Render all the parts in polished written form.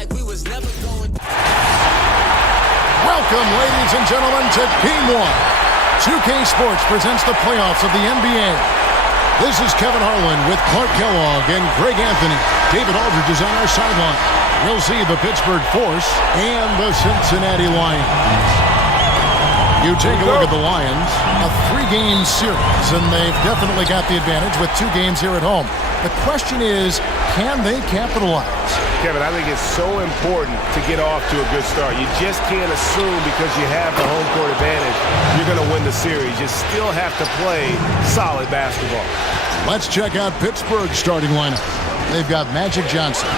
like we was never going. Welcome, ladies and gentlemen, to Game 1. 2K Sports presents the playoffs of the NBA. This is Kevin Harlan with Clark Kellogg and Greg Anthony. David Aldridge is on our sideline. We'll see the Pittsburgh Force and the Cincinnati Lions. You take a look at the Lions, a 3-game series, and they've definitely got the advantage with 2 games here at home. The question is, can they capitalize? Kevin, I think it's so important to get off to a good start. You just can't assume because you have the home court advantage you're going to win the series. You still have to play solid basketball. Let's check out Pittsburgh's starting lineup. They've got Magic Johnson.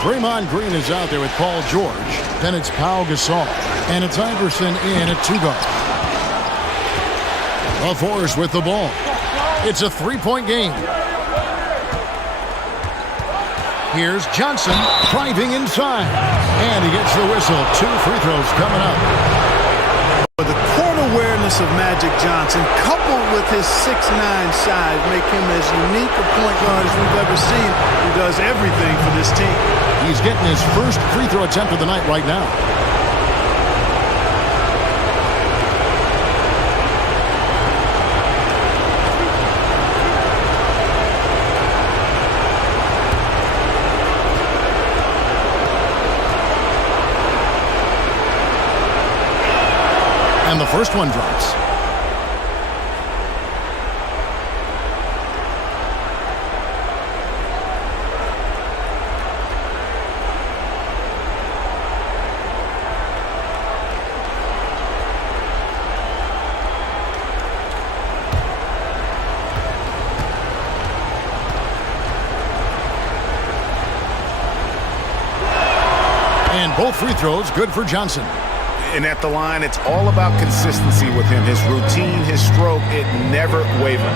Draymond Green is out there with Paul George. Then it's Pau Gasol. And it's Iverson in at 2 guard. The Force with the ball. It's a 3-point game. Here's Johnson driving inside. And he gets the whistle. 2 free throws coming up. The court awareness of Magic Johnson, coupled with his 6'9" size, make him as unique a point guard as we've ever seen, who does everything for this team. He's getting his first free throw attempt of the night right now. And the first one drops. And both free throws good for Johnson. And at the line, it's all about consistency with him. His routine, his stroke, it never wavers.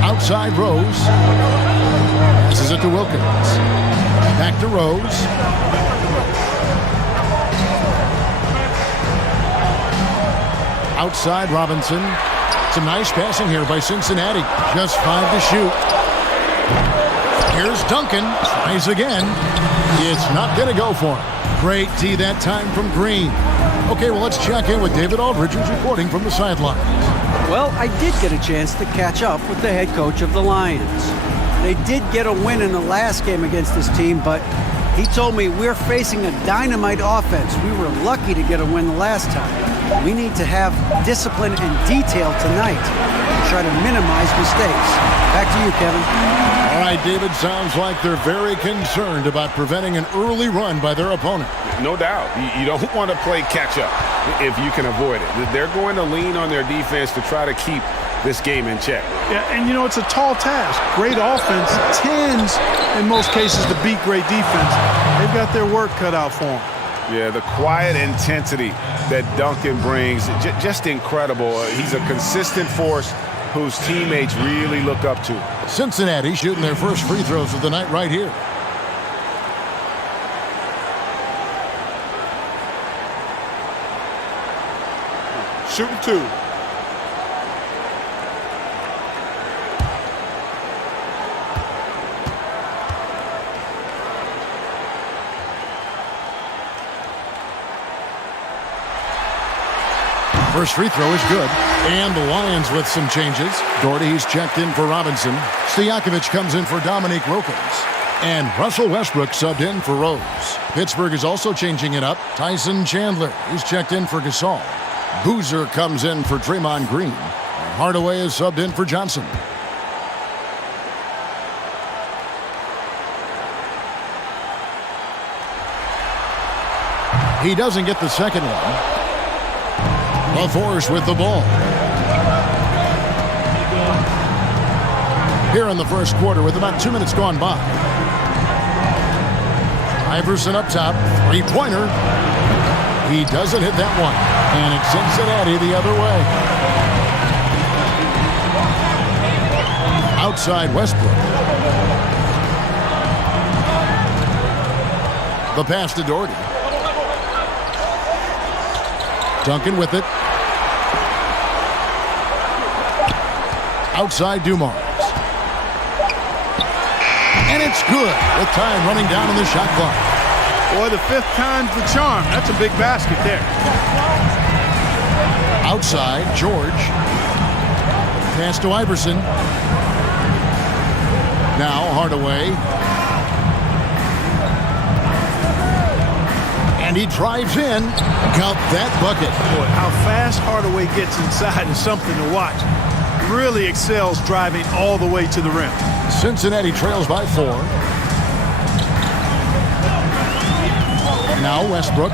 Outside Rose. Passes it to Wilkins. Back to Rose. Outside Robinson. Some nice passing here by Cincinnati. Just 5 to shoot. Here's Duncan. Tries again. It's not going to go for him. Great D that time from Green. Okay, well, let's check in with David Aldridge, who's reporting from the sideline. Well, I did get a chance to catch up with the head coach of the Lions. They did get a win in the last game against this team, but he told me we're facing a dynamite offense. We were lucky to get a win the last time. We need to have discipline and detail tonight and try to minimize mistakes. Back to you, Kevin. All right, David, sounds like they're very concerned about preventing an early run by their opponent. No doubt. You don't want to play catch-up if you can avoid it. They're going to lean on their defense to try to keep this game in check. Yeah, and you know, it's a tall task. Great offense tends, in most cases, to beat great defense. They've got their work cut out for them. Yeah, the quiet intensity that Duncan brings, just incredible. He's a consistent force whose teammates really look up to. Cincinnati shooting their first free throws of the night right here. Shooting 2. First free throw is good. And the Lions with some changes. Doherty's checked in for Robinson. Stojakovic comes in for Dominique Wilkins. And Russell Westbrook subbed in for Rose. Pittsburgh is also changing it up. Tyson Chandler is checked in for Gasol. Boozer comes in for Draymond Green. And Hardaway is subbed in for Johnson. He doesn't get the second one. The Force with the ball. Here in the first quarter with about 2 minutes gone by. Iverson up top. 3-pointer. He doesn't hit that one. And it's Cincinnati the other way. Outside Westbrook. The pass to Doherty. Duncan with it. Outside Dumars. And it's good with time running down on the shot clock. Boy, the 5th time's the charm. That's a big basket there. Outside, George. Pass to Iverson. Now Hardaway. And he drives in. Count that bucket. Boy, how fast Hardaway gets inside is something to watch. Really excels driving all the way to the rim. Cincinnati trails by 4. Now Westbrook.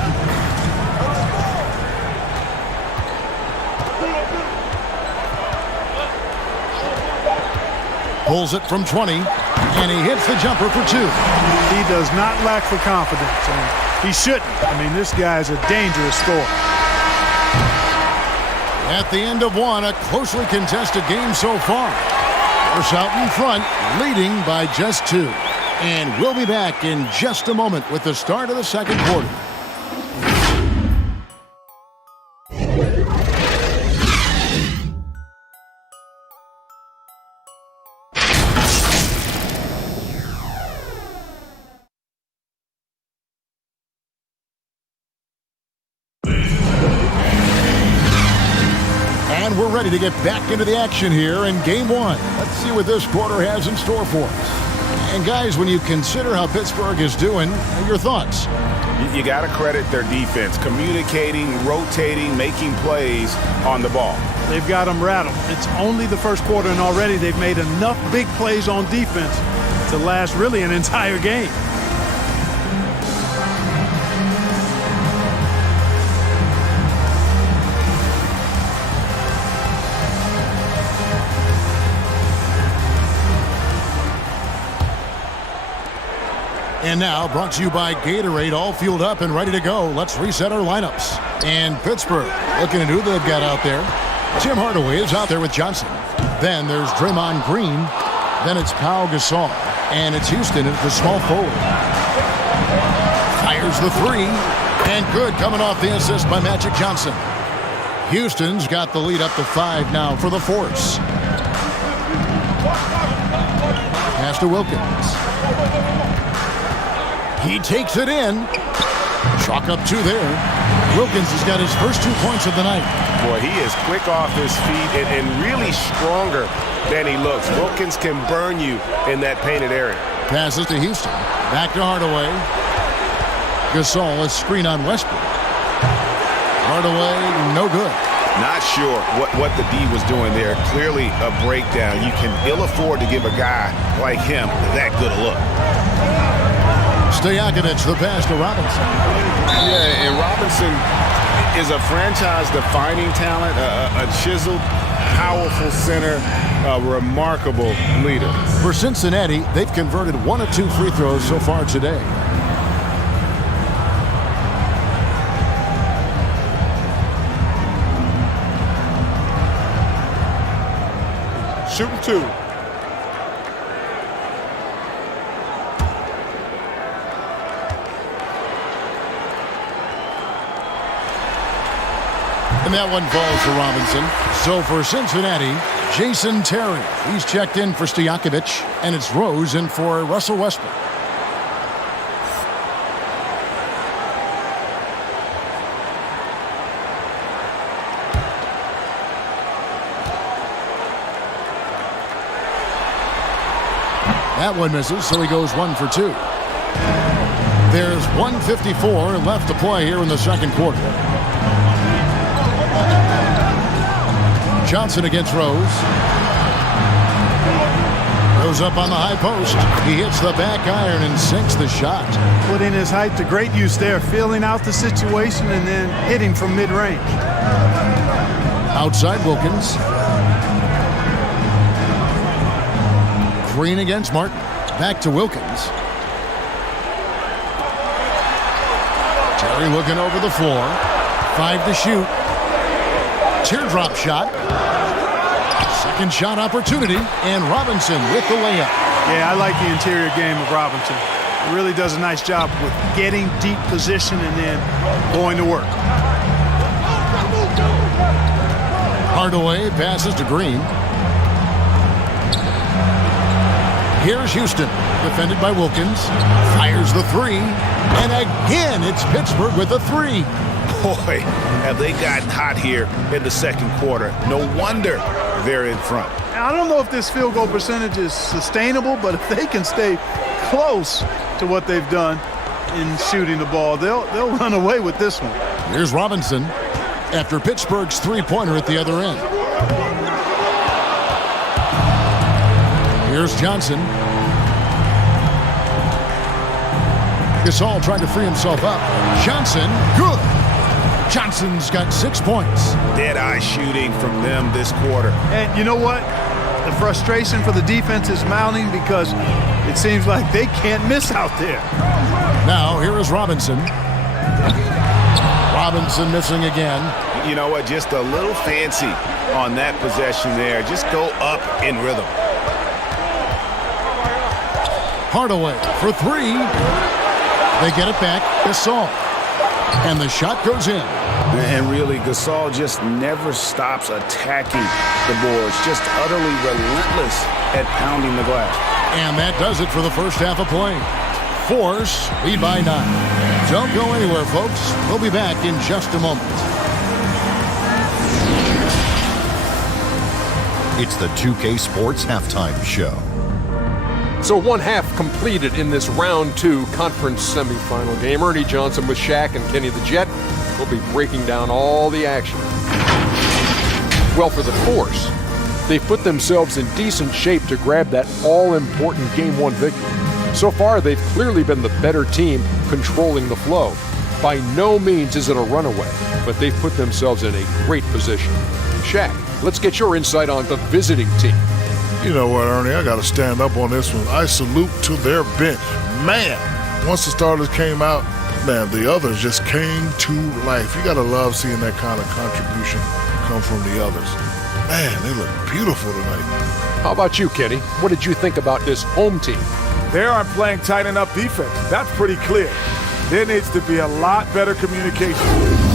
Pulls it from 20, and he hits the jumper for 2. He does not lack for confidence, and he shouldn't. I mean, this guy's a dangerous scorer. At the end of 1, a closely contested game so far. Force out in front, leading by just 2. And we'll be back in just a moment with the start of the second quarter. And we're ready to get back into the action here in Game 1. Let's see what this quarter has in store for us. And guys, when you consider how Pittsburgh is doing, your thoughts? You got to credit their defense, communicating, rotating, making plays on the ball. They've got them rattled. It's only the first quarter, and already they've made enough big plays on defense to last really an entire game. And now, brought to you by Gatorade, all fueled up and ready to go. Let's reset our lineups. And Pittsburgh, looking at who they've got out there. Tim Hardaway is out there with Johnson. Then there's Draymond Green. Then it's Pau Gasol. And it's Houston at the small forward. Fires the 3. And good, coming off the assist by Magic Johnson. Houston's got the lead up to 5 now for the Force. Pass to Wilkins. He takes it in. Chalk up 2 there. Wilkins has got his first 2 points of the night. Boy, he is quick off his feet and really stronger than he looks. Wilkins can burn you in that painted area. Passes to Houston. Back to Hardaway. Gasol is screen on Westbrook. Hardaway, no good. Not sure what the D was doing there. Clearly a breakdown. You can ill afford to give a guy like him that good a look. Stojakovic, the pass to Robinson. Yeah, and Robinson is a franchise-defining talent, a chiseled, powerful center, a remarkable leader. For Cincinnati, they've converted 1 of 2 free throws so far today. Shooting 2. And that one falls for Robinson. So for Cincinnati, Jason Terry. He's checked in for Stojakovic, and it's Rose in for Russell Westbrook. That one misses, so he goes 1 for 2. There's 1:54 left to play here in the second quarter. Johnson against Rose. Rose up on the high post. He hits the back iron and sinks the shot. Putting his height to great use there, feeling out the situation and then hitting from mid-range. Outside Wilkins. Green against Martin. Back to Wilkins. Terry looking over the floor. 5 to shoot. Teardrop shot. Second shot opportunity. And Robinson with the layup. Yeah, I like the interior game of Robinson. He really does a nice job with getting deep position and then going to work. Hardaway passes to Green. Here's Houston. defended by Wilkins. Fires the three. And again, it's Pittsburgh with a three. Boy, have they gotten hot here in the second quarter. No wonder they're in front. I don't know if this field goal percentage is sustainable, but if they can stay close to what they've done in shooting the ball, they'll run away with this one. Here's Robinson after Pittsburgh's three-pointer at the other end. Here's Johnson. Gasol trying to free himself up. Johnson, good. Johnson's got 6 points. Dead-eye shooting from them this quarter. And you know what? The frustration for the defense is mounting because it seems like they can't miss out there. Now, here is Robinson. Robinson missing again. You know what? Just a little fancy on that possession there. Just go up in rhythm. Hardaway for three. They get it back. Gasol. And the shot goes in. And really, Gasol just never stops attacking the boards. Just utterly relentless at pounding the glass. And that does it for the first half of play. Force lead by 9. Don't go anywhere, folks. We'll be back in just a moment. It's the 2K Sports Halftime Show. So one half completed in this round 2 conference semifinal game. Ernie Johnson with Shaq and Kenny the Jet will be breaking down all the action. Well, for the Force, they've put themselves in decent shape to grab that all-important Game 1 victory. So far, they've clearly been the better team controlling the flow. By no means is it a runaway, but they've put themselves in a great position. Shaq, let's get your insight on the visiting team. You know what, Ernie, I got to stand up on this one. I salute to their bench. Man, once the starters came out, man, the others just came to life. You got to love seeing that kind of contribution come from the others. Man, they look beautiful tonight. How about you, Kenny? What did you think about this home team? They aren't playing tight enough defense. That's pretty clear. There needs to be a lot better communication.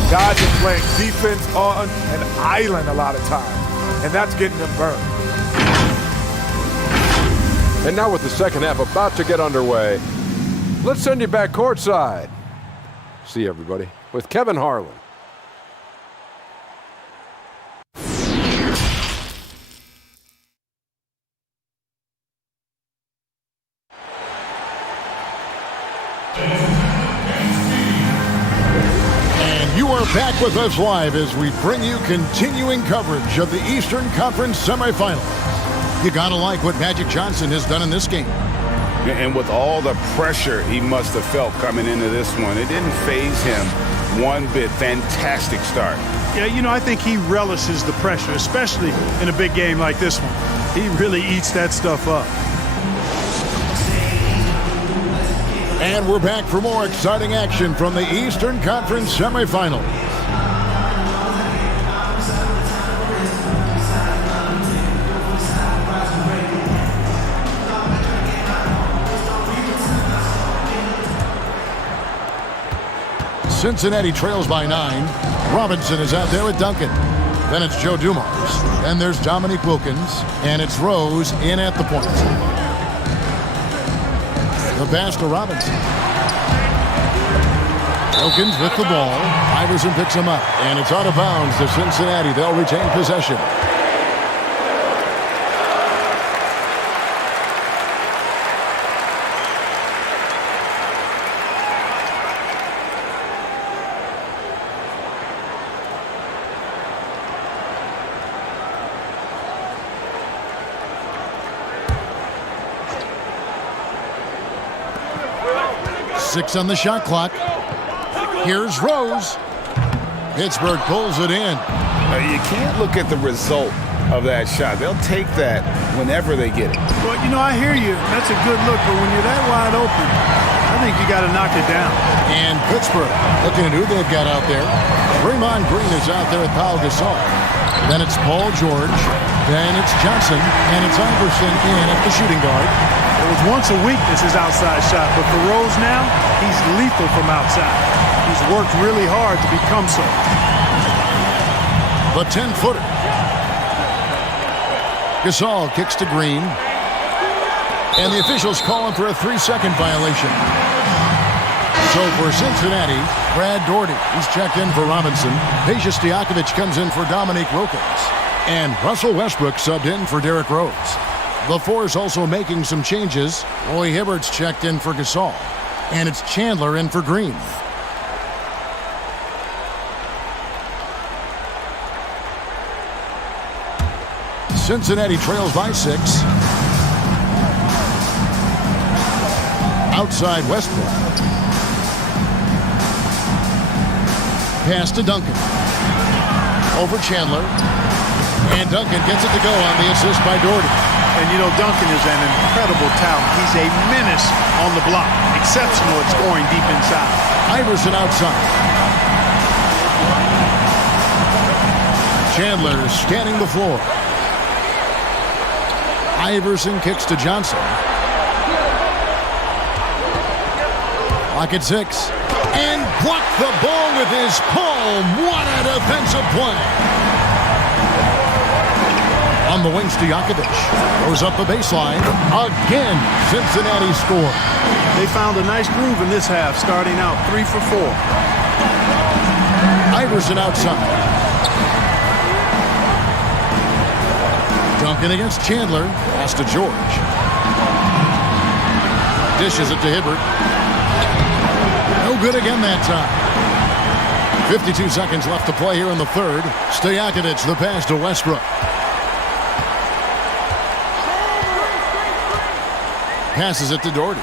Guys are playing defense on an island a lot of times, and that's getting them burned. And now with the second half about to get underway, let's send you back courtside. See you, everybody, with Kevin Harlan. And you are back with us live as we bring you continuing coverage of the Eastern Conference semifinals. You gotta like what Magic Johnson has done in this game. And with all the pressure he must have felt coming into this one, it didn't faze him one bit. Fantastic start. Yeah, you know, I think he relishes the pressure, especially in a big game like this one. He really eats that stuff up. And we're back for more exciting action from the Eastern Conference semifinals. Cincinnati trails by 9. Robinson is out there with Duncan. Then it's Joe Dumars. Then there's Dominique Wilkins. And it's Rose in at the point. The pass to Robinson. Wilkins with the ball. Iverson picks him up. And it's out of bounds to Cincinnati. They'll retain possession. Six on the shot clock. Here's Rose. Pittsburgh pulls it in. You can't look at the result of that shot. They'll take that whenever they get it. Well, you know, I hear you. That's a good look, but when you're that wide open, I think you got to knock it down. And Pittsburgh looking at who they've got out there. Draymond Green is out there with Pau Gasol. Then it's Paul George. Then it's Johnson. And it's Iverson in at the shooting guard. It was once a weakness, his outside shot, but for Rose now, he's lethal from outside. He's worked really hard to become so. The 10-footer. Gasol kicks to Green. And the officials calling for a 3-second violation. So for Cincinnati, Brad Daugherty, he's checked in for Robinson. Peja Stojakovic comes in for Dominique Wilkins. And Russell Westbrook subbed in for Derrick Rose. The Fours also making some changes. Roy Hibbert's checked in for Gasol. And it's Chandler in for Green. Cincinnati trails by 6. Outside Westbrook. Pass to Duncan. Over Chandler. And Duncan gets it to go on the assist by Daugherty. And you know, Duncan is an incredible talent. He's a menace on the block. Exceptional at scoring deep inside. Iverson outside. Chandler scanning the floor. Iverson kicks to Johnson. Clock at 6. And blocked the ball with his palm. What a defensive play. On the wing, Stojakovic goes up the baseline. Again, Cincinnati score. They found a nice groove in this half, starting out 3 for 4. Iverson outside. Duncan against Chandler. Pass to George. Dishes it to Hibbert. No good again that time. 52 seconds left to play here in the third. Stojakovic, the pass to Westbrook. Passes it to Daugherty.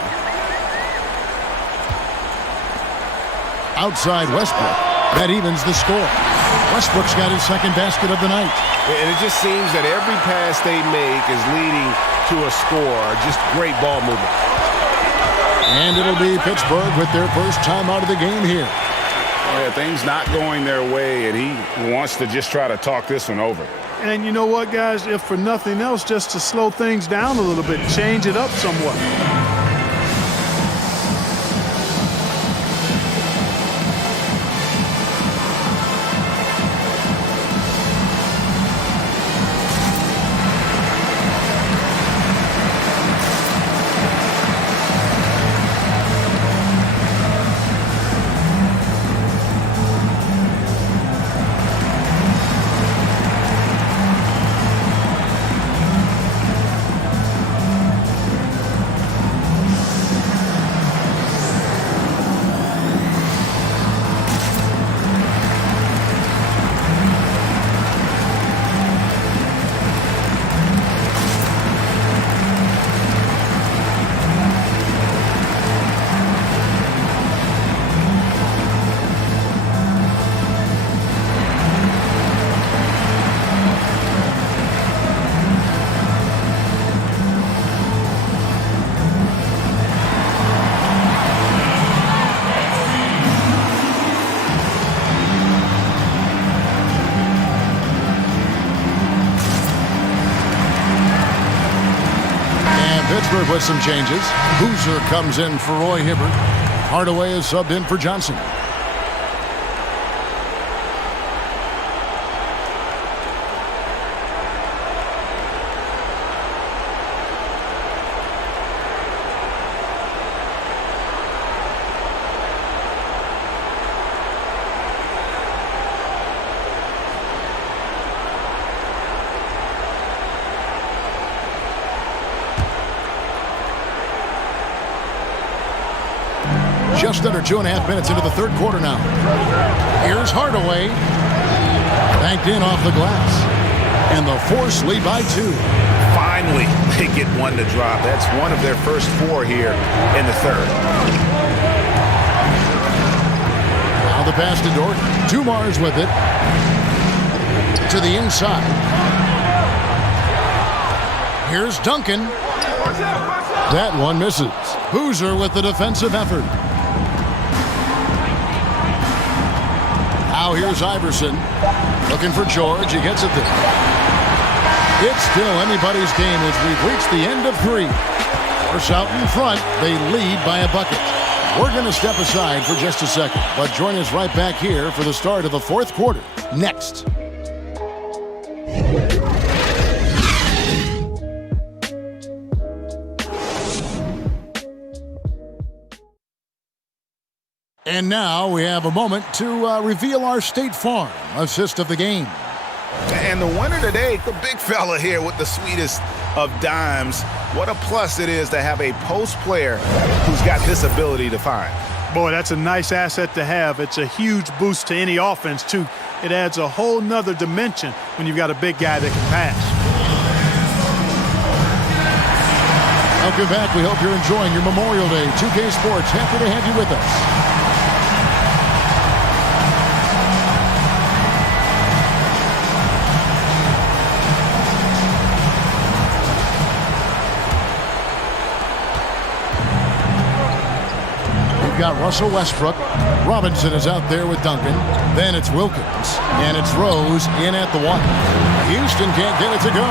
Outside Westbrook. That evens the score. Westbrook's got his second basket of the night. And it just seems that every pass they make is leading to a score. Just great ball movement. And it'll be Pittsburgh with their first time out of the game here. Yeah, things not going their way, and he wants to just try to talk this one over. And you know what, guys? If for nothing else, just to slow things down a little bit, change it up somewhat. Pittsburgh with some changes. Boozer comes in for Roy Hibbert. Hardaway is subbed in for Johnson. Just under 2.5 minutes into the third quarter now. Here's Hardaway. Banked in off the glass. And the Force lead by 2. Finally, they get one to drop. That's one of their first 4 here in the third. Now the pass to Daugherty. Dumars with it. To the inside. Here's Duncan. That one misses. Boozer with the defensive effort. Now here's Iverson. Looking for George. He gets it there. It's still anybody's game as we've reached the end of 3. Force out in front. They lead by a bucket. We're going to step aside for just a second, but join us right back here for the start of the fourth quarter. Next. And now we have a moment to reveal our State Farm assist of the game. And the winner today, the big fella here with the sweetest of dimes. What a plus it is to have a post player who's got this ability to find. Boy, that's a nice asset to have. It's a huge boost to any offense, too. It adds a whole nother dimension when you've got a big guy that can pass. Welcome back. We hope you're enjoying your Memorial Day. 2K Sports, happy to have you with us. Got Russell Westbrook. Robinson is out there with Duncan. Then it's Wilkins. And it's Rose in at the one. Houston can't get it to go.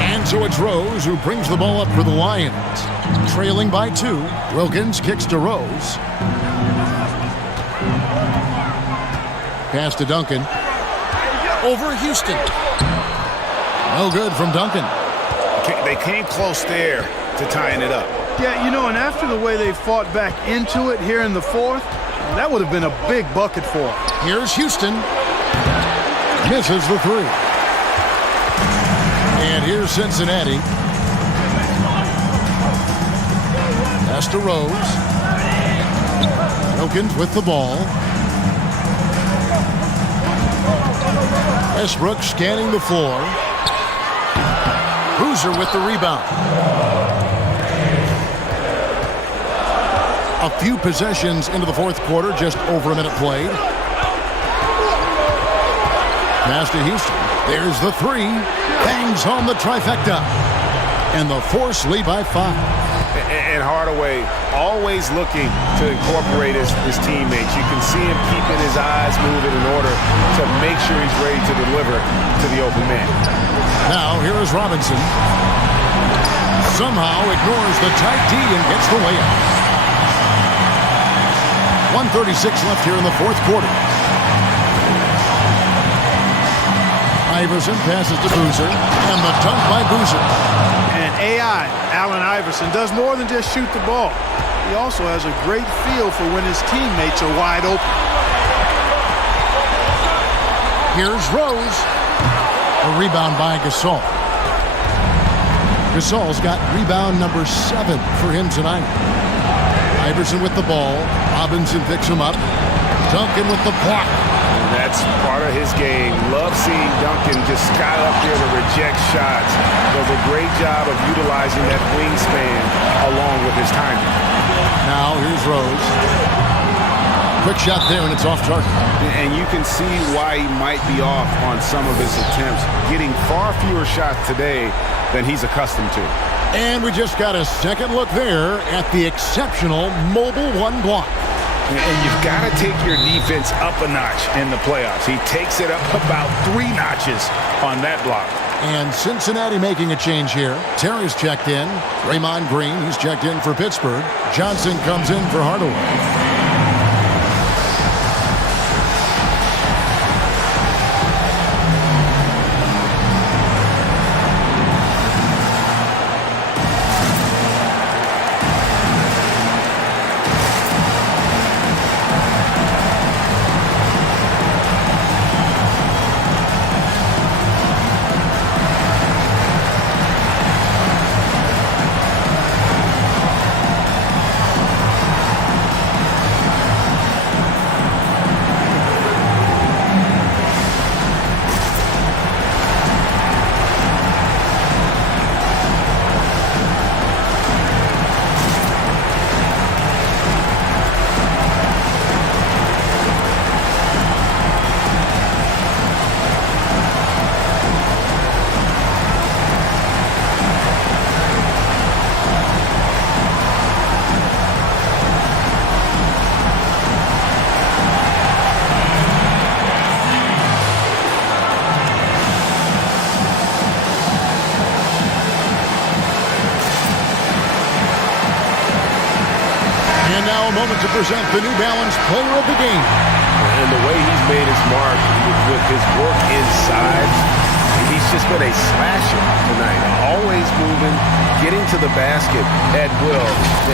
And so it's Rose who brings the ball up for the Lions. Trailing by 2. Wilkins kicks to Rose. Pass to Duncan. Over Houston. No good from Duncan. They came close there to tying it up. Yeah, you know, and after the way they fought back into it here in the fourth, that would have been a big bucket for them. Here's Houston. Misses the 3. And here's Cincinnati. Pass to Rose. Wilkins with the ball. Westbrook scanning the floor. Boozer with the rebound. A few possessions into the fourth quarter, just over a minute played. Pass to Houston. There's the 3. Bangs home the trifecta. And the Force lead by 5. And Hardaway always looking to incorporate his teammates. You can see him keeping his eyes moving in order to make sure he's ready to deliver to the open man. Now here is Robinson. Somehow ignores the tight D and gets the layup. 1:36 left here in the fourth quarter. Iverson passes to Boozer, and the dunk by Boozer. And AI, Allen Iverson, does more than just shoot the ball. He also has a great feel for when his teammates are wide open. Here's Rose. A rebound by Gasol. Gasol's got rebound number 7 for him tonight. Iverson with the ball. Robinson picks him up. Duncan with the block. And that's part of his game. Love seeing Duncan just sky up there to reject shots. Does a great job of utilizing that wingspan along with his timing. Now here's Rose. Quick shot there, and it's off target. And you can see why he might be off on some of his attempts. Getting far fewer shots today than he's accustomed to. And we just got a second look there at the exceptional Mobile One block. And you've got to take your defense up a notch in the playoffs. He takes it up about 3 notches on that block. And Cincinnati making a change here. Terry's checked in. Draymond Green, he's checked in for Pittsburgh. Johnson comes in for Hardaway. A moment to present the New Balance Player of the Game. And the way he's made his mark with his work inside, He's just been a slasher tonight. Always moving, getting to the basket at will,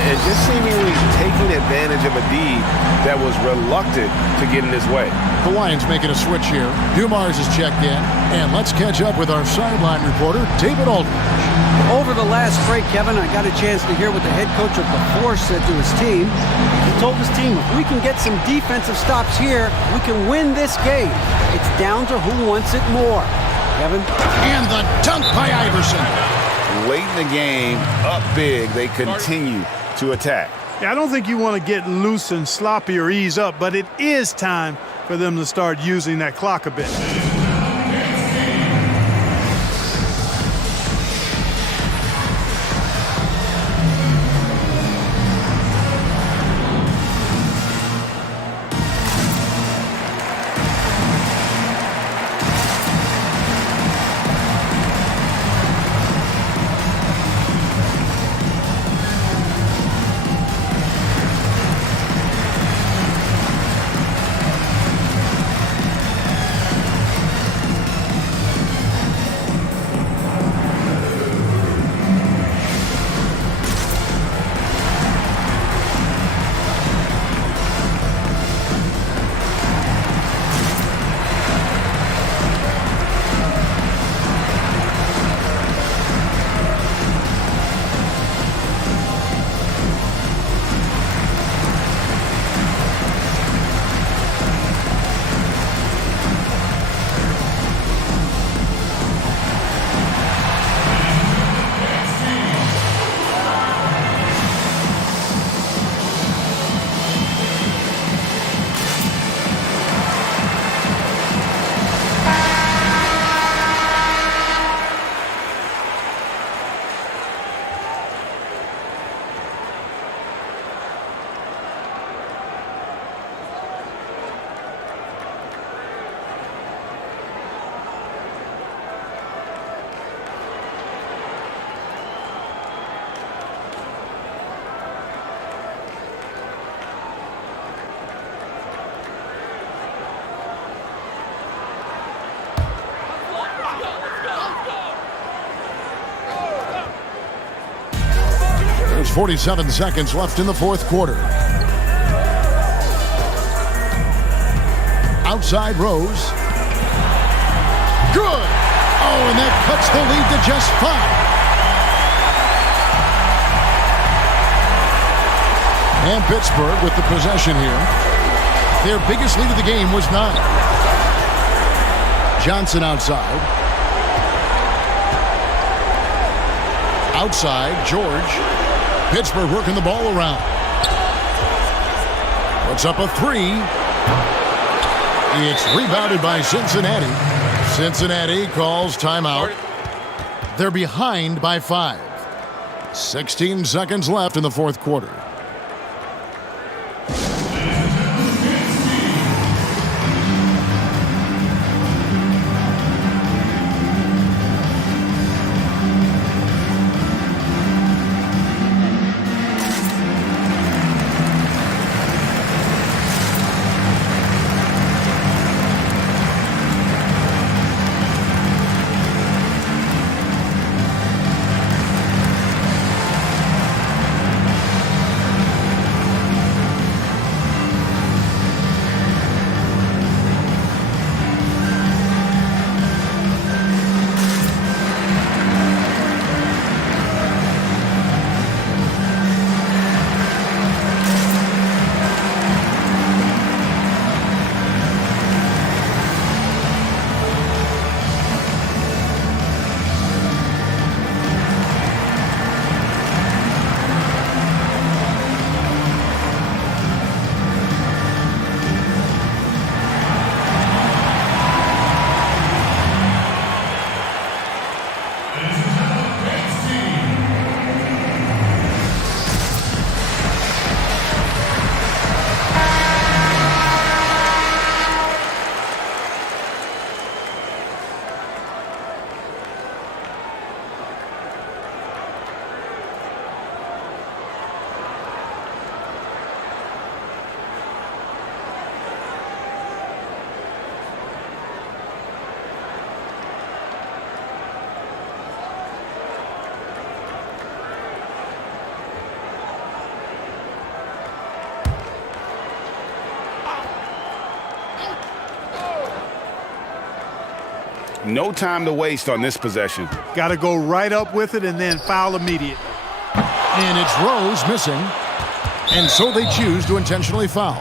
and just seemingly taking advantage of a D that was reluctant to get in his way. The Lions making a switch here. Dumars is checked in. And let's catch up with our sideline reporter, David Aldridge. Over the last break, Kevin, I got a chance to hear what the head coach of the Force said to his team. He told his team, if we can get some defensive stops here, we can win this game. It's down to who wants it more. Kevin? And the dunk by Iverson. Late in the game, up big, they continue to attack. Yeah, I don't think you want to get loose and sloppy or ease up, but it is time for them to start using that clock a bit. There's 47 seconds left in the fourth quarter. Outside Rose. Good! Oh, and that cuts the lead to just 5. And Pittsburgh with the possession here. Their biggest lead of the game was 9. Johnson outside. Outside, George. Pittsburgh working the ball around. Puts up a 3. It's rebounded by Cincinnati. Cincinnati calls timeout. They're behind by 5. 16 seconds left in the fourth quarter. No time to waste on this possession. Got to go right up with it and then foul immediately. And it's Rose missing. And so they choose to intentionally foul.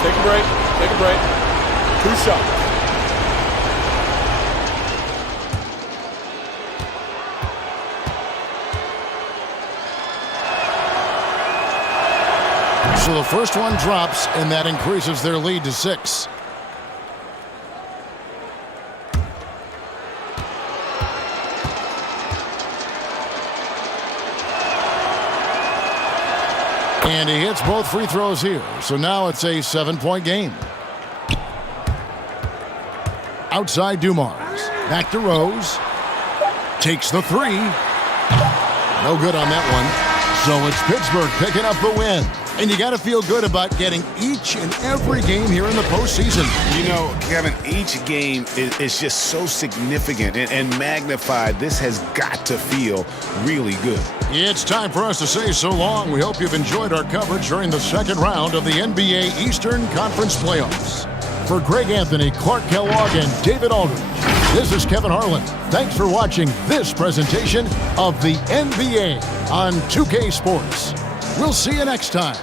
Take a break. Take a break. 2 shots. So the first one drops, and that increases their lead to 6. And he hits both free throws here. So now it's a 7-point game. Outside Dumars. Back to Rose. Takes the 3. No good on that one. So it's Pittsburgh picking up the win. And you got to feel good about getting each and every game here in the postseason. You know, Kevin, each game is just so significant and magnified. This has got to feel really good. It's time for us to say so long. We hope you've enjoyed our coverage during the second round of the NBA Eastern Conference Playoffs. For Greg Anthony, Clark Kellogg, and David Aldridge, this is Kevin Harlan. Thanks for watching this presentation of the NBA on 2K Sports. We'll see you next time.